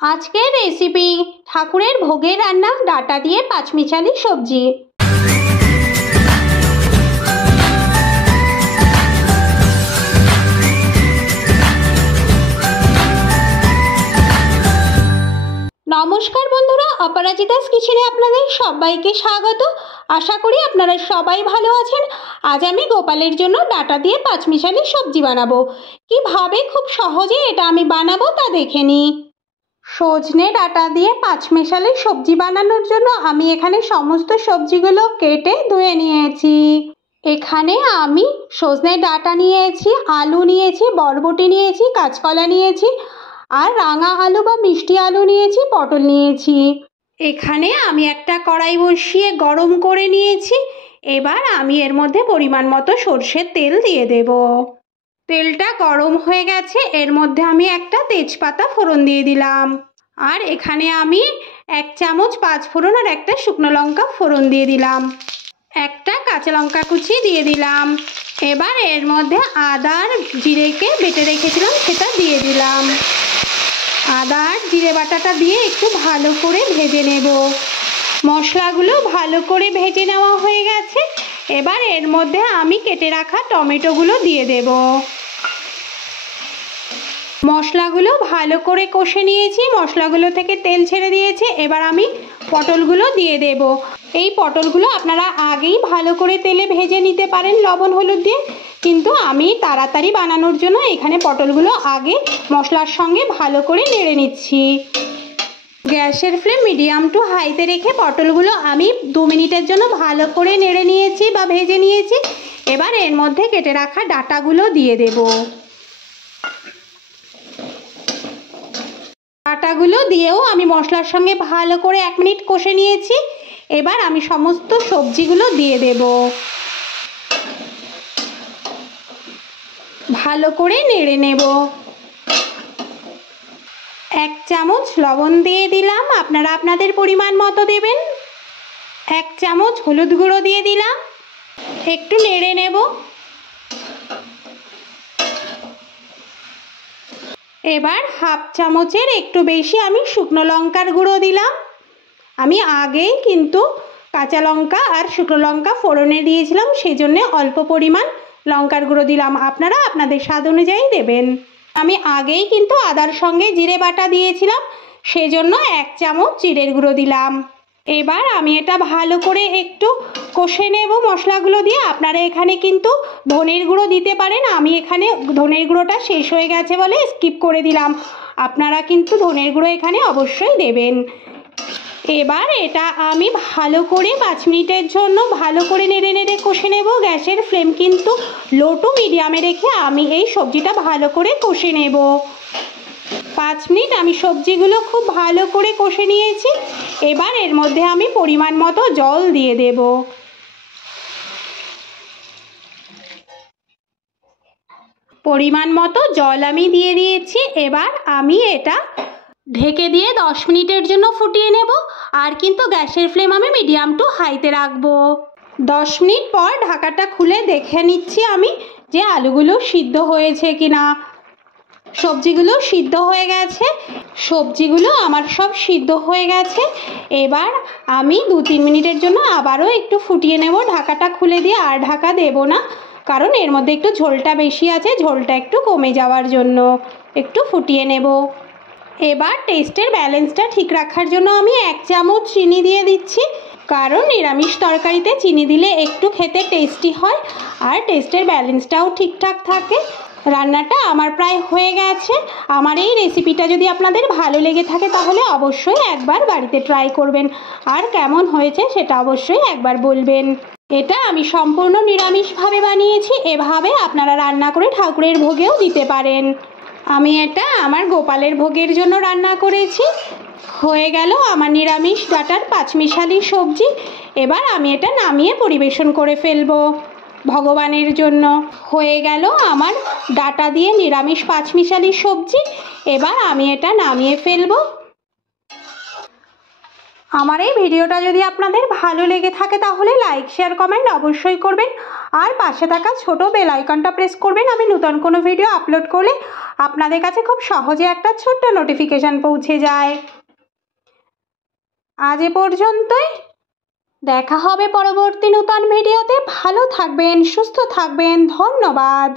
আজকের রেসিপি ঠাকুরের ভোগের রান্না ডাঁটা দিয়ে পাঁচমিশালি সবজি। নমস্কার বন্ধুরা, অপরাজিতাস কিচেনে আপনাদের সবাইকে স্বাগত। আশা করি আপনারা সবাই ভালো আছেন। আজ আমি গোপালের জন্য ডাঁটা দিয়ে পাঁচমিশালি সবজি বানাবো। কিভাবে খুব সহজে এটা আমি বানাবো তা দেখে নিই। সজনে ডাঁটা দিয়ে পাঁচমিশালি সবজি বানানোর জন্য আমি এখানে সমস্ত সবজিগুলো কেটে ধুয়ে নিয়েছি। এখানে আমি সজনে ডাঁটা নিয়েছি, আলু নিয়েছি, বরবটি নিয়েছি, কাঁচকলা নিয়েছি, আর রাঙা আলু বা মিষ্টি আলু নিয়েছি, পটল নিয়েছি। এখানে আমি একটা কড়াই বসিয়ে গরম করে নিয়েছি। এবার আমি এর মধ্যে পরিমাণ মতো সর্ষের তেল দিয়ে দেব। তেলটা গরম হয়ে গেছে, এর মধ্যে আমি একটা তেজপাতা ফোড়ন দিয়ে দিলাম। আর এখানে আমি 1 চামচ পাঁচফোড়ন আর একটা শুকনো লঙ্কা ফোড়ন দিয়ে দিলাম। একটা কাঁচা লঙ্কা কুচি দিয়ে দিলাম। এবার এর মধ্যে আদা আর জিরেকে বেটে রেখেছিলাম সেটা দিয়ে দিলাম। আদা আর জিরে বাটাটা দিয়ে একটু ভালো করে ভেজে নেব। মশলাগুলো ভালো করে ভেজে নেওয়া হয়ে গেছে। এবার এর মধ্যে আমি কেটে রাখা টমেটোগুলো দিয়ে দেব। মশলাগুলো ভালো করে কষে নিয়েছি, মশলাগুলো থেকে তেল ছেড়ে দিয়েছে। এবার আমি পটলগুলো দিয়ে দেব। এই পটলগুলো আপনারা আগেই ভালো করে তেলে ভেজে নিতে পারেন লবণ হলুদ দিয়ে, কিন্তু আমি তাড়াতাড়ি বানানোর জন্য এখানে পটলগুলো আগে মশলার সঙ্গে ভালো করে নেড়ে নিচ্ছি। গ্যাসের ফ্লেম মিডিয়াম টু হাইতে রেখে পটলগুলো আমি 2 মিনিটের জন্য ভালো করে নেড়ে নিয়েছি বা ভেজে নিয়েছি। এবার এর মধ্যে কেটে রাখা ডাঁটাগুলো দিয়ে দেব। ডাঁটাগুলো দিয়েও আমি মশলার সঙ্গে ভালো করে 1 মিনিট কষে নিয়েছি। এবার আমি সমস্ত সবজিগুলো দিয়ে দেব। ভালো করে নেড়ে নেব। 1 চামচ লবণ দিয়ে দিলাম, আপনারা আপনাদের পরিমাণ মতো দেবেন। 1 চামচ হলুদ গুঁড়ো দিয়ে দিলাম। একটু নেড়ে নেব। এবার 1/2 চামচের একটু বেশি আমি শুকনো লঙ্কার গুঁড়ো দিলাম। আমি আগেই কিন্তু কাঁচা লঙ্কা আর শুকনো লঙ্কা ফোড়নে দিয়েছিলাম, সেই জন্য অল্প পরিমাণ লঙ্কার গুঁড়ো দিলাম। আপনারা আপনাদের স্বাদ অনুযায়ী দেবেন। আমি আগেই কিন্তু আদার সঙ্গে জিরে বাটা দিয়েছিলাম, সেজন্য 1 চামচ জিরের গুঁড়ো দিলাম। এবার আমি এটা ভালো করে একটু কষে নেব মশলাগুলো দিয়ে। আপনারা এখানে কিন্তু ধনের গুঁড়ো দিতে পারেন, আমি এখানে ধনের গুঁড়োটা শেষ হয়ে গেছে বলে স্কিপ করে দিলাম। আপনারা কিন্তু ধনের গুঁড়ো এখানে অবশ্যই দেবেন। এবার এটা আমি ভালো করে 5 মিনিটের জন্য ভালো করে নেড়ে নেড়ে কষে নেব। গ্যাসের ফ্লেম কিন্তু লো টু মিডিয়ামে রেখে আমি এই সবজিটা ভালো করে কষে নেব। 5 মিনিট আমি সবজিগুলো খুব ভালো করে কষে নিয়েছি। এবার এর মধ্যে আমি পরিমাণ মতো জল দিয়ে দেব। পরিমাণ মতো জল আমি দিয়ে দিয়েছি। এবার আমি এটা ঢেকে দিয়ে 10 মিনিটের জন্য ফুটিয়ে নেব। আর কিন্তু গ্যাসের ফ্লেম আমি মিডিয়াম টু হাইতে রাখবো। 10 মিনিট পর ঢাকাটা খুলে দেখে নিচ্ছি আমি যে আলুগুলো সিদ্ধ হয়েছে কিনা। সবজিগুলো সিদ্ধ হয়ে গেছে। সবজিগুলো আমার সব সিদ্ধ হয়ে গেছে। এবার আমি 2-3 মিনিটের জন্য আবারও একটু ফুটিয়ে নেব ঢাকাটা খুলে দিয়ে। আর ঢাকা দেব না, কারণ এর মধ্যে একটু ঝোলটা বেশি আছে, ঝোলটা একটু কমে যাওয়ার জন্য একটু ফুটিয়ে নেব। এবার টেস্টের ব্যালেন্সটা ঠিক রাখার জন্য আমি 1 চামচ চিনি দিয়ে দিচ্ছি, কারণ নিরামিষ তরকারিতে চিনি দিলে একটু খেতে টেস্টি হয় আর টেস্টের ব্যালেন্সটাও ঠিকঠাক থাকে। রান্নাটা আমার প্রায় হয়ে গেছে। আমার এই রেসিপিটা যদি আপনাদের ভালো লেগে থাকে তাহলে অবশ্যই একবার বাড়িতে ট্রাই করবেন, আর কেমন হয়েছে সেটা অবশ্যই একবার বলবেন। এটা আমি সম্পূর্ণ নিরামিষভাবে বানিয়েছি, এভাবে আপনারা রান্না করে ঠাকুরের ভোগেও দিতে পারেন। আমি এটা আমার গোপালের ভোগের জন্য রান্না করেছি। হয়ে গেল আমার নিরামিষ ডাঁটার পাঁচমিশালি সবজি। এবার আমি এটা নামিয়ে পরিবেশন করে ফেলবো ভগবানের জন্য। হয়ে গেল আমার ডাঁটা দিয়ে নিরামিষ পাঁচমিশালি সবজি। এবার আমি এটা নামিয়ে ফেলবো। আমার এই ভিডিওটা যদি আপনাদের ভালো লেগে থাকে তাহলে লাইক শেয়ার কমেন্ট অবশ্যই করবেন, আর পাশে থাকা ছোট বেল আইকনটা প্রেস করবেন। আমি নতুন কোনো ভিডিও আপলোড করলে আপনাদের কাছে খুব সহজে একটা ছোট্ট নোটিফিকেশান পৌঁছে যায়। আজ এ পর্যন্তই, দেখা হবে পরবর্তী নতুন ভিডিওতে। ভালো থাকবেন, সুস্থ থাকবেন, ধন্যবাদ।